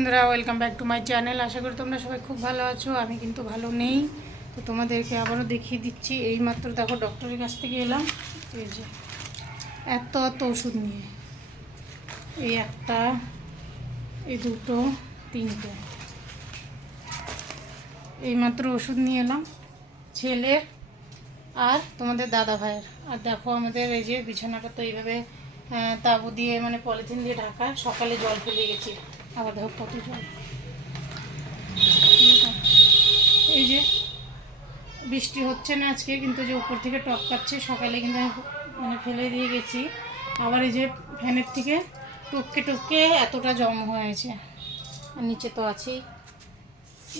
বন্ধুরা, welcome back to my channel. আশা করি তোমরা সবাই খুব ভালো আছো। আমি কিন্তু ভালো নেই, তো তোমাদেরকে আবারও দেখিয়ে দিচ্ছি। এইমাত্র দেখো ডক্টরের কাছ থেকে এলাম। এই যে এত ওষুধ নিয়ে, এই একটা, এই দুটো, তিনটে, এইমাত্র ওষুধ নিয়ে এলাম ছেলের আর তোমাদের দাদা ভাইয়ের। আর দেখো আমাদের এই যে বিছানাটা তো এইভাবে তাবু দিয়ে মানে পলিথিন দিয়ে ঢাকা। সকালে জল ফেলে গেছি, আবার দেখো কত জল। এই যে বৃষ্টি হচ্ছে না আজকে, কিন্তু যে উপর থেকে টপকাচ্ছে। সকালে কিন্তু আমি মানে ফেলে দিয়ে গেছি। আবার এই যে ফ্যানের থেকে টপকে টপকে এতটা জমা হয়েছে। আর নিচে তো আছেই।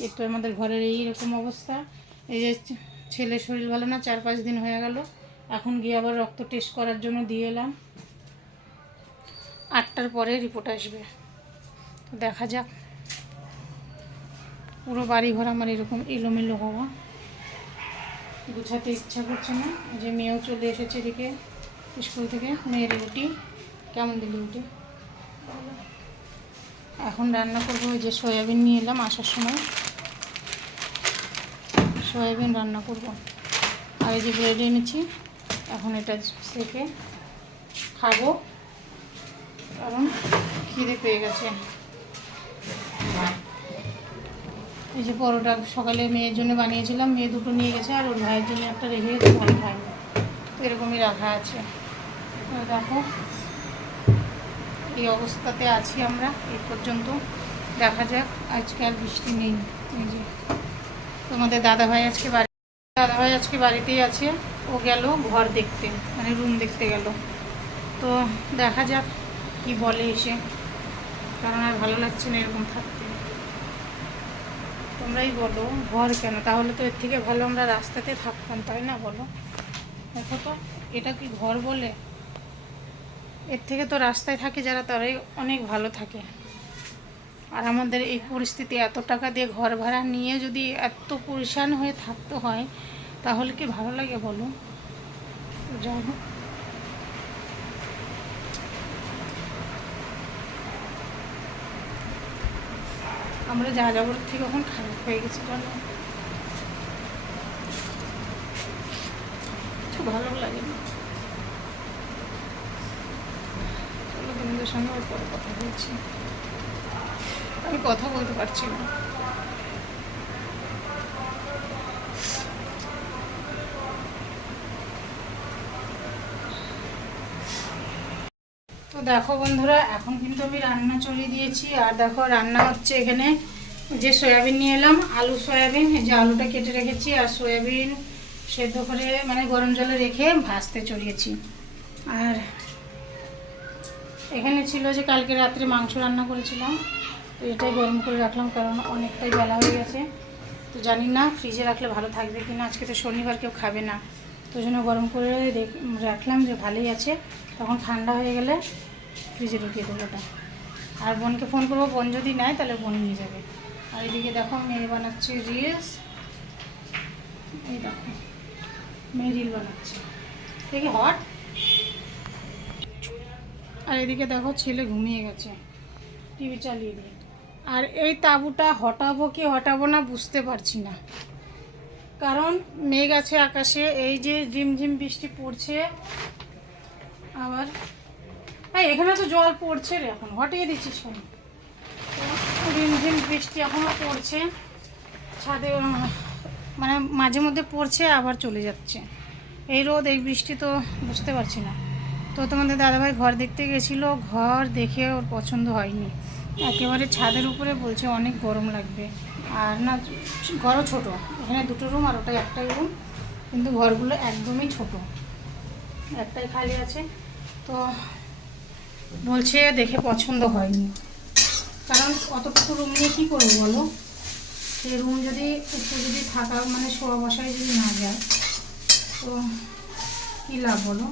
এই তো আমাদের ঘরের এইরকম অবস্থা। এই যে ছেলের শরীর ভালো না, 4-5 দিন হয়ে গেল। এখন গিয়ে আবার রক্ত টেস্ট করার জন্য দিয়ে এলাম। 8টার পরে রিপোর্ট আসবে, তো দেখা যাক। পুরো বাড়িঘর আমার এরকম এলোমেলো হওয়া, গুছাতে ইচ্ছা করছে না। যে মেয়েও চলে এসেছে এদিকে স্কুল থেকে। মেয়ের রুটি কেমন দিলি রুটি? এখন রান্না করবো। ওই যে সয়াবিন নিয়ে এলাম আসার সময়, সয়াবিন রান্না করব। আর এই যে ব্রেড এনেছি, এখন এটা সেকে খাবো, কারণ খিদে পেয়ে গেছে। এই যে পরোটা সকালে মেয়ের জন্য বানিয়েছিলাম, মেয়ে দুটো নিয়ে গেছে, আর ওর ভাইয়ের জন্য একটা রেখে গেছে, ভাই খায়নি, এরকমই রাখা আছে। দেখো এই অবস্থাতে আছি আমরা এই পর্যন্ত। দেখা যাক, আজকে আর বৃষ্টি নেই। এই যে তোমাদের দাদাভাই আজকে বাড়িতেই আছে। ও গেল ঘর দেখতে, মানে রুম দেখতে গেল। তো দেখা যাক কি বলে এসে, কারণ আর ভালো লাগছে না এরকম থাকতে। তোমরাই বলো, ঘর কেন? তাহলে তো এর থেকে ভালো আমরা রাস্তাতে থাকতাম, তাই না বলো? দেখো তো, এটা কি ঘর বলে? এর থেকে তো রাস্তায় থাকে যারা, তারাই অনেক ভালো থাকে। আর আমাদের এই পরিস্থিতি, এত টাকা দিয়ে ঘর ভাড়া নিয়ে যদি এত পরিশান হয়ে থাকতে হয়, তাহলে কি ভালো লাগে বলো? তো যাই হোক, আমরা যা যাবর থেকে এখন খারাপ হয়ে গেছি, জানো? কিছু ভালো লাগে না। চলো তোমাদের সঙ্গে ওর পরে কথা বলছি। আমি কথা বলতে পারছি না। তো দেখো বন্ধুরা, এখন কিন্তু আমি রান্না চলে দিয়েছি। আর দেখো রান্না হচ্ছে এখানে। যে সয়াবিন নিয়ে এলাম, আলু সয়াবিন, এই যে আলুটা কেটে রেখেছি, আর সয়াবিন সেদ্ধ করে মানে গরম জলে রেখে ভাজতে চড়িয়েছি। আর এখানে ছিল যে কালকে রাত্রে মাংস রান্না করেছিলাম, তো এটাই গরম করে রাখলাম, কারণ অনেকটাই বেলা হয়ে গেছে। তো জানি না ফ্রিজে রাখলে ভালো থাকবে কি না। আজকে তো শনিবার, কেউ খাবে না, তো জন্য গরম করে রাখলাম, যে ভালোই আছে। তখন ঠান্ডা হয়ে গেলে ফ্রিজে ঢুকিয়ে দেবো ওটা। আর বোনকে ফোন করবো, বোন যদি নেয় তাহলে বোন নিয়ে যাবে। আর এদিকে দেখো মেয়ে বানাচ্ছে রিলস। এই দেখো মেয়ে রিল বানাচ্ছে, দেখি হট। আর এদিকে দেখো ছেলে ঘুমিয়ে গেছে, টিভি চালিয়ে দিয়ে। আর এই তাঁবুটা হটাবো কি হটাবো না বুঝতে পারছি না, কারণ মেঘ আছে আকাশে, এই যে ঝিমঝিম বৃষ্টি পড়ছে। আবার এখানে তো জল পড়ছে রে, এখন হটিয়ে দিচ্ছিস কেন? ঝিমঝিম বৃষ্টি এখনও পড়ছে ছাদে, মানে মাঝে মধ্যে পড়ছে আবার চলে যাচ্ছে। এই রোদ এই বৃষ্টি তো বুঝতে পারছি না। তো তোমাদের দাদাভাই ঘর দেখতে গেছিলো, ঘর দেখে ওর পছন্দ হয়নি। একেবারে ছাদের উপরে বলছে অনেক গরম লাগবে। আর না, ঘরও ছোট, এখানে 2টো রুম আর ওটাই একটাই রুম, কিন্তু ঘরগুলো একদমই ছোট, একটাই খালি আছে। তো বলছে দেখে পছন্দ হয়নি, কারণ অতটুকু রুম নিয়ে কী করবো বলো? সেই রুম যদি একটু যদি থাকা মানে শোয়া বসায় যদি না যায়, তো কী লাভ বলো?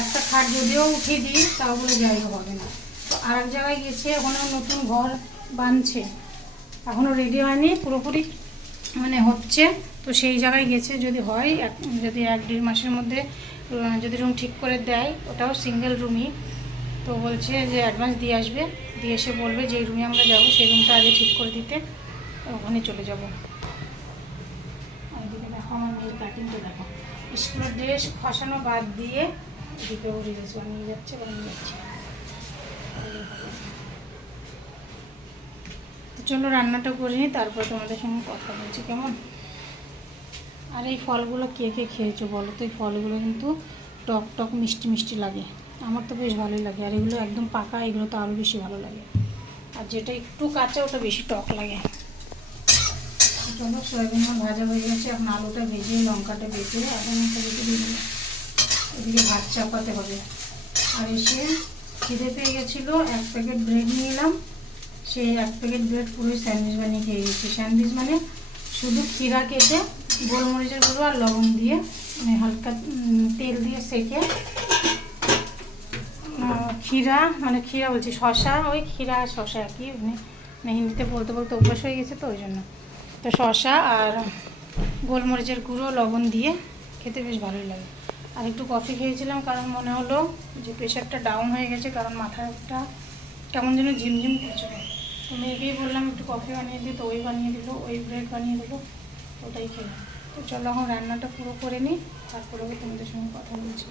একটা খাট যদিও উঠিয়ে দিই, তাও বলে জায়গা হবে না। তো আর এক জায়গায় গেছে, ওখানেও নতুন ঘর বানছে, এখনও রেডি হয়নি পুরোপুরি, মানে হচ্ছে। তো সেই জায়গায় গেছে, যদি হয়, যদি 1-1.5 মাসের মধ্যে যদি রুম ঠিক করে দেয়, ওটাও সিঙ্গেল রুমই, তো বলছে যে অ্যাডভান্স দিয়ে আসবে, দিয়ে এসে বলবে যে রুমে আমরা যাবো সেই রুমটা আগে ঠিক করে দিতে, ওখানে চলে যাব। এদিকে দেখো আমার মেয়ের কাটিংটা দেখো, স্কুলের ড্রেস খসানো বাদ দিয়ে এদিকে ও রিলস বানিয়ে যাচ্ছে। তো চলো রান্নাটা করে নিই, তারপর তোমাদের সঙ্গে কথা বলছি কেমন। আর এই ফলগুলো কে কে খেয়েছো বলো তো? এই ফলগুলো কিন্তু টক টক মিষ্টি মিষ্টি লাগে, আমার তো বেশ ভালোই লাগে। আর এগুলো একদম পাকা, এগুলো তো আরও বেশি ভালো লাগে। আর যেটা একটু কাঁচা ওটা বেশি টক লাগে। চলো সয়াবিন ভাজা হয়ে গেছে, এখন আলুটা ভেজে লঙ্কাটা বেটে এখন একটা বেটে দিয়ে দেবো। এদিকে ভাত চাপাতে হবে। আর এসে খিদে পেয়ে গেছিলো, 1 প্যাকেট ব্রেড নিয়ে এলাম। সেই 1 প্যাকেট ব্রেড পুরোই স্যান্ডউইচ বানিয়ে খেয়ে গেছি। স্যান্ডউইচ মানে শুধু ক্ষীরা কেটে গোলমরিচের গুঁড়ো আর লবণ দিয়ে মানে হালকা তেল দিয়ে সেঁকে, ক্ষীরা মানে ক্ষীরা বলছি শশা, ওই ক্ষীরা আর শশা একই, মানে হিন্দিতে বলতে বলতে অভ্যাস হয়ে গেছে তো ওই জন্য। তো শশা আর গোলমরিচের গুঁড়ো লবণ দিয়ে খেতে বেশ ভালোই লাগে। আর একটু কফি খেয়েছিলাম, কারণ মনে হলো যে প্রেশারটা ডাউন হয়ে গেছে, কারণ মাথাটা কেমন যেন ঝিমঝিম করছিল। তো মেয়েকেই বললাম একটু কফি বানিয়ে দিই, তো ওই বানিয়ে দিল, ওই ব্রেড বানিয়ে দিল, ওটাই খেলাম। তো চলো এখন রান্নাটা পুরো করে নিই, তারপরে তোমাদের সঙ্গে কথা বলছি।